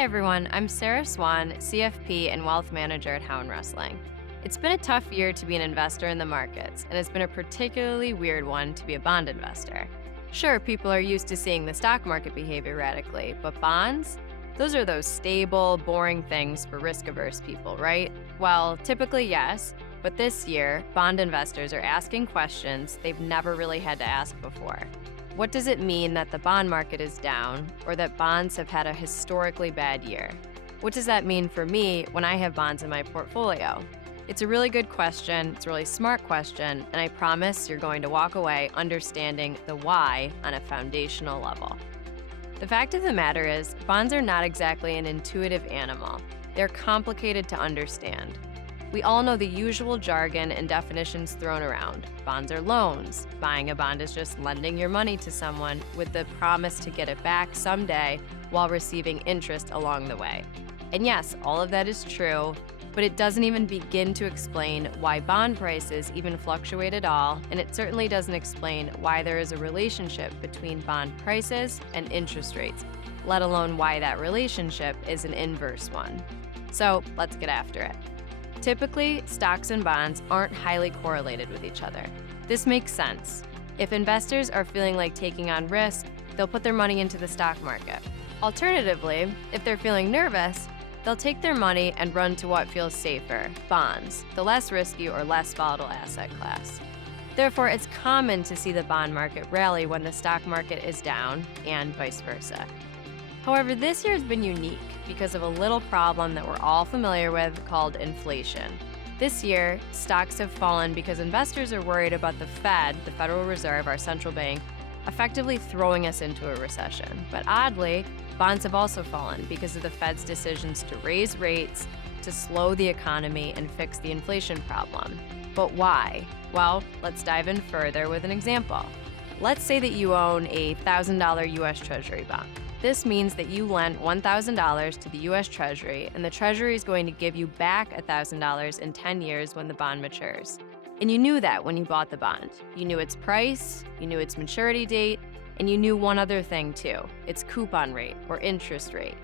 Hi everyone, I'm Sarah Swan, CFP and Wealth Manager at Hound Wrestling. It's been a tough year to be an investor in the markets, and it's been a particularly weird one to be a bond investor. Sure, people are used to seeing the stock market behave erratically, but bonds? Those are those stable, boring things for risk-averse people, right? Well, typically yes, but this year, bond investors are asking questions they've never really had to ask before. What does it mean that the bond market is down, or that bonds have had a historically bad year? What does that mean for me when I have bonds in my portfolio? It's a really good question, it's a really smart question, and I promise you're going to walk away understanding the why on a foundational level. The fact of the matter is, bonds are not exactly an intuitive animal. They're complicated to understand. We all know the usual jargon and definitions thrown around. Bonds are loans. Buying a bond is just lending your money to someone with the promise to get it back someday while receiving interest along the way. And yes, all of that is true, but it doesn't even begin to explain why bond prices even fluctuate at all, and it certainly doesn't explain why there is a relationship between bond prices and interest rates, let alone why that relationship is an inverse one. So let's get after it. Typically, stocks and bonds aren't highly correlated with each other. This makes sense. If investors are feeling like taking on risk, they'll put their money into the stock market. Alternatively, if they're feeling nervous, they'll take their money and run to what feels safer, bonds, the less risky or less volatile asset class. Therefore, it's common to see the bond market rally when the stock market is down, and vice versa. However, this year has been unique because of a little problem that we're all familiar with called inflation. This year, stocks have fallen because investors are worried about the Fed, the Federal Reserve, our central bank, effectively throwing us into a recession. But oddly, bonds have also fallen because of the Fed's decisions to raise rates, to slow the economy, and fix the inflation problem. But why? Well, let's dive in further with an example. Let's say that you own a $1,000 U.S. Treasury bond. This means that you lent $1,000 to the U.S. Treasury, and the Treasury is going to give you back $1,000 in 10 years when the bond matures. And you knew that when you bought the bond. You knew its price, you knew its maturity date, and you knew one other thing too, its coupon rate or interest rate.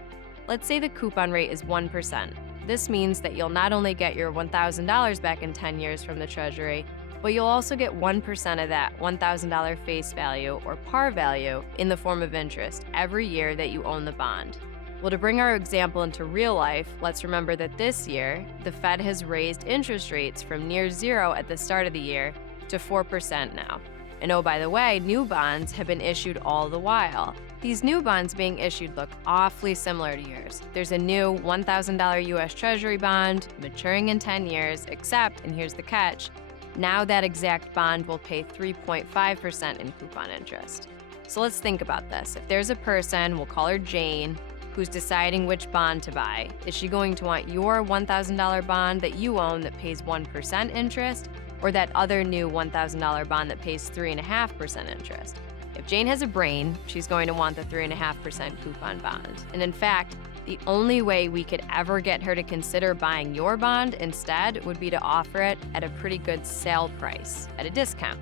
Let's say the coupon rate is 1%. This means that you'll not only get your $1,000 back in 10 years from the Treasury, but you'll also get 1% of that $1,000 face value or par value in the form of interest every year that you own the bond. Well, to bring our example into real life, let's remember that this year, the Fed has raised interest rates from near zero at the start of the year to 4% now. And oh, by the way, new bonds have been issued all the while. These new bonds being issued look awfully similar to yours. There's a new $1,000 U.S. Treasury bond maturing in 10 years, except, and here's the catch, now that exact bond will pay 3.5% in coupon interest. So let's think about this. If there's a person, we'll call her Jane, who's deciding which bond to buy, is she going to want your $1,000 bond that you own that pays 1% interest, or that other new $1,000 bond that pays 3.5% interest? If Jane has a brain, she's going to want the 3.5% coupon bond. And in fact, the only way we could ever get her to consider buying your bond instead would be to offer it at a pretty good sale price, at a discount.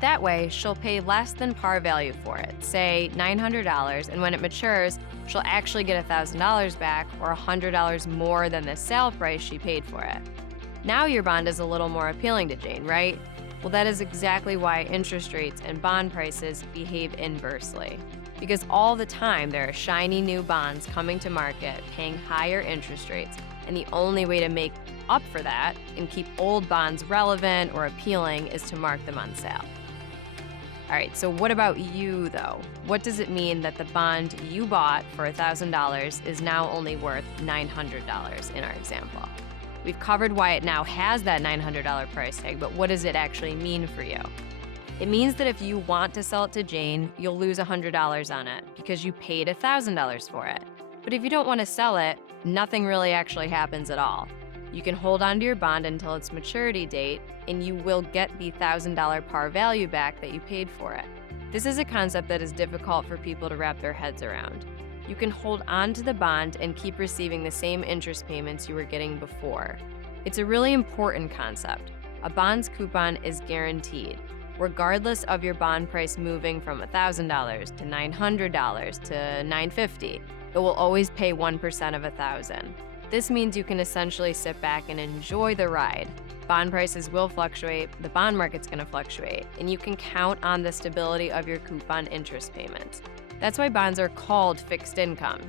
That way, she'll pay less than par value for it, say $900, and when it matures, she'll actually get $1,000 back or $100 more than the sale price she paid for it. Now your bond is a little more appealing to Jane, right? Well, that is exactly why interest rates and bond prices behave inversely. Because all the time there are shiny new bonds coming to market paying higher interest rates, and the only way to make up for that and keep old bonds relevant or appealing is to mark them on sale. All right, so what about you though? What does it mean that the bond you bought for $1,000 is now only worth $900 in our example? We've covered why it now has that $900 price tag, but what does it actually mean for you? It means that if you want to sell it to Jane, you'll lose $100 on it because you paid $1,000 for it. But if you don't want to sell it, nothing really actually happens at all. You can hold on to your bond until its maturity date, and you will get the $1,000 par value back that you paid for it. This is a concept that is difficult for people to wrap their heads around. You can hold on to the bond and keep receiving the same interest payments you were getting before. It's a really important concept. A bond's coupon is guaranteed, regardless of your bond price moving from $1,000 to $900 to $950. It will always pay 1% of 1,000. This means you can essentially sit back and enjoy the ride. Bond prices will fluctuate, the bond market's going to fluctuate, and you can count on the stability of your coupon interest payments. That's why bonds are called fixed income.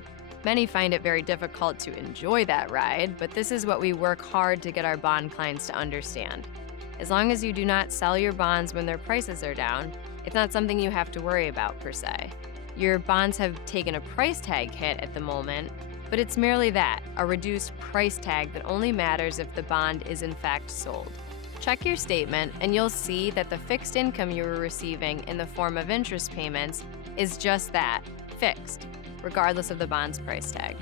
Many find it very difficult to enjoy that ride, but this is what we work hard to get our bond clients to understand. As long as you do not sell your bonds when their prices are down, it's not something you have to worry about per se. Your bonds have taken a price tag hit at the moment, but it's merely that, a reduced price tag that only matters if the bond is in fact sold. Check your statement and you'll see that the fixed income you were receiving in the form of interest payments is just that, fixed, regardless of the bond's price tag.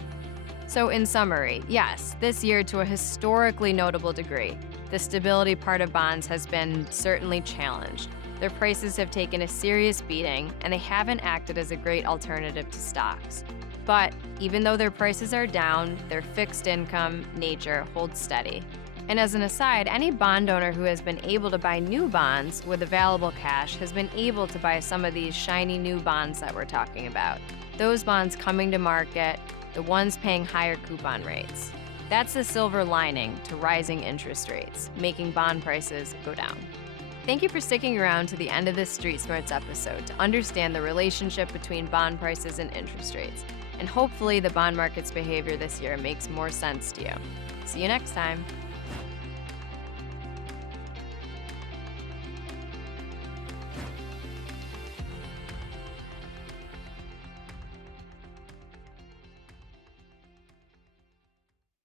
So in summary, yes, this year to a historically notable degree, the stability part of bonds has been certainly challenged. Their prices have taken a serious beating, and they haven't acted as a great alternative to stocks. But even though their prices are down, their fixed income nature holds steady. And as an aside, any bond owner who has been able to buy new bonds with available cash has been able to buy some of these shiny new bonds that we're talking about. Those bonds coming to market, the ones paying higher coupon rates. That's the silver lining to rising interest rates, making bond prices go down. Thank you for sticking around to the end of this Street Smarts episode to understand the relationship between bond prices and interest rates. And hopefully the bond market's behavior this year makes more sense to you. See you next time.